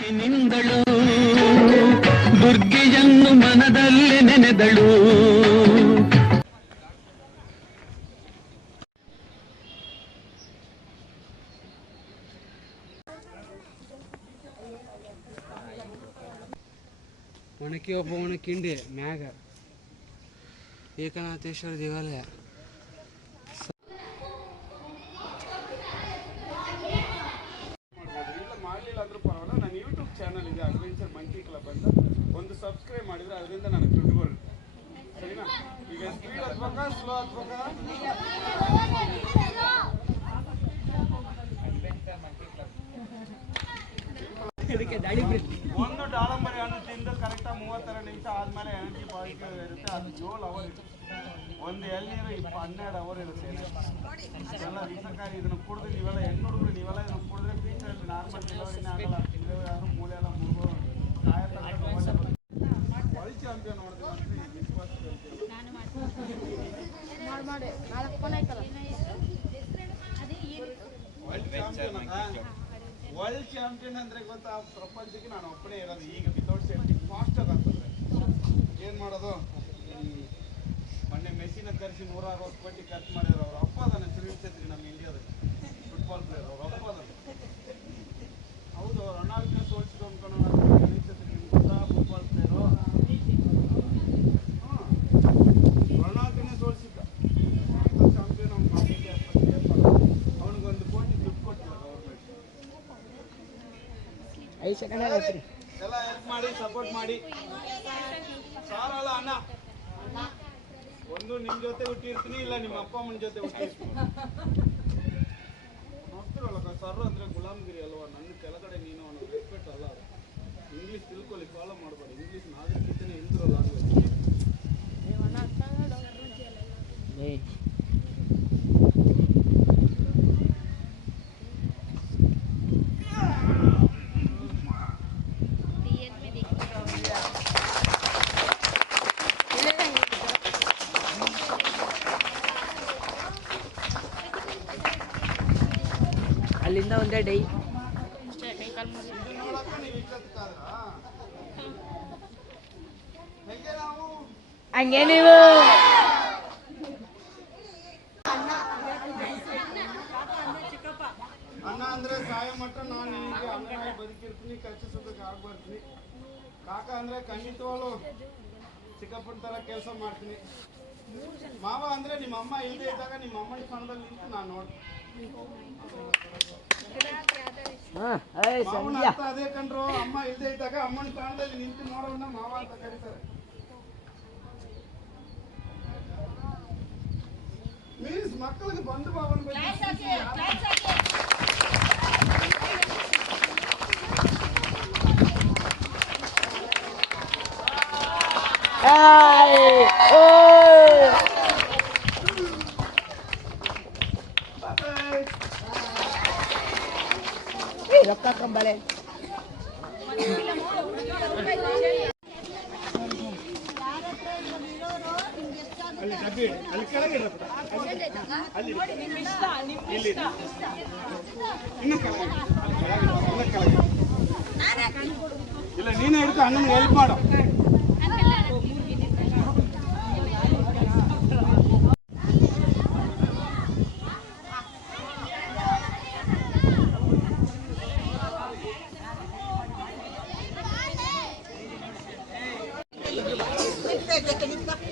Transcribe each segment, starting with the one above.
ನಿಂದಳು ದುರ್ಗೆಯನ್ನು ಮನದಲ್ಲಿ ನೆನೆದಳು. ಒಣಕಿ ಒಬ್ಬ ಒಣಕಿಂಡಿ ಮ್ಯಾಗ. ಏಕನಾಥೇಶ್ವರ ದೇವಾಲಯ. ಅಂತ ಒಂದು ಸಬ್ಸ್ಕ್ರೈಬ್ ಮಾಡಿದ್ರೆ ಅದರಿಂದ ನನಗೆ ದುಡ್ಡು ಬರುತ್ತೆ. ಸರಿನಾ? ಈಗ ಸ್ಪೀಡ್ ಹತ್ಬೇಕಾ ಸ್ಲೋ ಹತ್ಬೇಕಾ? ಒಂದು ಡಾಳಂಬರಿ ಹಣ್ಣು ತಿಂದು ಕರೆಕ್ಟಾಗಿ ಮೂವತ್ತರ ನಿಮಿಷ ಆದಮೇಲೆ ಎನರ್ಜಿ ಪಾಸಿಟಿವ್ ಇರುತ್ತೆ. ಅದು ಏಳು ಅವರ್ ಒಂದು ಎಳ್ನೀರು ಇಪ್ಪ ಹನ್ನೆರಡು ಅವರ್ ಇರುತ್ತೆ ಎಲ್ಲ ವಿಷಕಾರಿ ಇದನ್ನು ಕುಡಿದ್ರೆ ನೀವೆಲ್ಲ ಹೆಣ್ಣು ಹುಡುಗರು ನೀವೆಲ್ಲ ಇದನ್ನು ಕುಡಿದ್ರೆ ಫ್ಯೂಚರಲ್ಲಿ ನಾರ್ಮಲ್ ಡೆಲಿವರಿನೇ ಆಗಲ್ಲ. ಡೆಲಿವರಿ ಆದ್ರೂ ಮೂಲೆ ಎಲ್ಲ ಮುರಿದು ವರ್ಲ್ಡ್ ಚಾಂಪಿಯನ್ ವರ್ಲ್ಡ್ ಚಾಂಪಿಯನ್ ಅಂದ್ರೆ ಗೊತ್ತಾ ಪ್ರಪಂಚಕ್ಕೆ ನಾನು ಒಬ್ಬನೇ ಇರೋದು. ಈಗ ವಿತೌಟ್ ಸೇಫ್ಟಿ ಫಾಸ್ಟ್ ಆಗಿ ಆಗ್ತದೆ. ಏನ್ ಮಾಡೋದು. ಮೊನ್ನೆ ಮೆಸ್ಸಿನ ತರಿಸಿ ನೂರ ಅರವತ್ತು ಕೋಟಿ ಖರ್ಚು ಮಾಡಿದ್ರು ಅವ್ರ ಅಪ್ಪ ಅದಾನೆ ಸುನೀಲ್ ನಮ್ಮ ಇಂಡಿಯಾದಲ್ಲಿ ಫುಟ್ಬಾಲ್ ಪ್ಲೇಯರ್ ಅವ್ರ. ಎಲ್ಲ ಹೆಲ್ಪ್ ಮಾಡಿ ಸಪೋರ್ಟ್ ಮಾಡಿ. ಸಾರಲ್ಲ ಅಣ್ಣ. ಒಂದು ನಿಮ್ ಜೊತೆ ಹುಟ್ಟಿರ್ತೀನಿ, ಇಲ್ಲ ನಿಮ್ಮ ಅಪ್ಪ ಅಮ್ಮನ ಜೊತೆ ಹುಟ್ಟಿರ್ತೀನಿ. ಅಲ್ಲಿಂದ ಒಂದೇ ಡೈ. ಹೇಗೆ ನಾವು? ಅಣ್ಣ ಅಂದ್ರೆ ಸಾಯ ಮಟ್ಟ ನಾನು ನಿನಗೆ ಅಣ್ಣನಾಗಿ ಬದುಕಿರ್ತೀನಿ ಕಚ್ಚ ಸುಖಕ್ಕೆ ಆಗ್ಬರ್ತೀನಿ ಕಾಕ ಅಂದ್ರೆ ಖಂಡಿತವಾಗ್ಲು ಚಿಕ್ಕಪ್ಪನ ತರ ಕೆಲಸ ಮಾಡ್ತೀನಿ. ಮಾವ ಅಂದ್ರೆ ನಿಮ್ಮ ಅಮ್ಮ ಇಲ್ಲದೆ ಇದ್ದಾಗ ನಿಮ್ಮ ಅಮ್ಮನ ಸ್ಥಾನದಲ್ಲಿ ನಿಂತು ನಾನು ನೋಡ್ತೀನಿ. ಅದೇ ಕಂಡ್ರು ಅಮ್ಮ ಇಲ್ಲದೆ ಇದ್ದಾಗ ಅಮ್ಮನ ಕಾಣದಲ್ಲಿ ನಿಂತು ನೋಡೋಣ ಮಾವ ಅಂತ ಕರೀತಾರೆ. ಮೀನ್ಸ್ ಮಕ್ಕಳಿಗೆ ಬಂಧು ಭಾವನ ಬಗ್ಗೆ ಅಲ್ಲಿ ಡಬ್ಬಿ ಇಡು. ಅಲ್ಲಿ ಕೆಳಗೆ ಇರುತ್ತೆ ಅಲ್ಲಿ ಇಲ್ಲಿ ಇಲ್ಲಿ ಇನ್ನು ಕೆಳಗೆ ಅಲ್ಲಿ ಕೆಳಗೆ ಇಡು. ಇನ್ನು ಕೆಳಗೆ ಇಲ್ಲ ನೀನೇ ಹಿಡ್ಕೊ ಅಣ್ಣನಿಗೆ ಹೆಲ್ಪ್ ಮಾಡು ಬನ್ನಿ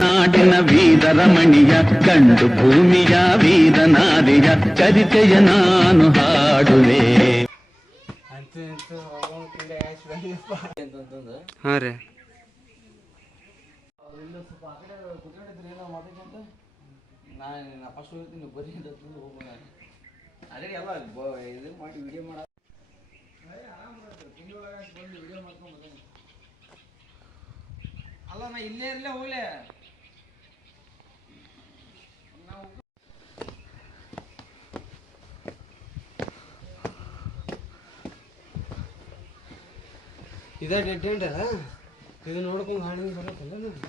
ನಾಡಿನ ವೀರರಮಣಿಯ ಕಂಡು ಭೂಮಿಯ ವೀರನಾರಿಯ ಚರಿತೆಯ ನಾನು ಹಾಡುವೆ ಹಾಂ ರೀ. ನಾನು ಫಸ್ಟ್ ಹೋಗ್ತೀನಿ ಬರೀ ಅಂತ ಹೋಗೋಣ ಅದೇ ಎಲ್ಲ ಬ- ಇದು ಮಾಡಿ ವಿಡಿಯೋ ಮಾಡ ಅಲ್ಲ ನಾ ಇಲ್ಲೇ ಇರ್ಲೇ ಹೋಗ್ಲೆ. ಇದೇ ಡೆಡ್ ಎಂಡ್ ಅಲ್ಲ? ಇದು ನೋಡ್ಕೊಂಡು ಹಾಡಿನ ಬರುತ್ತಲ್ಲ ದೊಡ್ಡ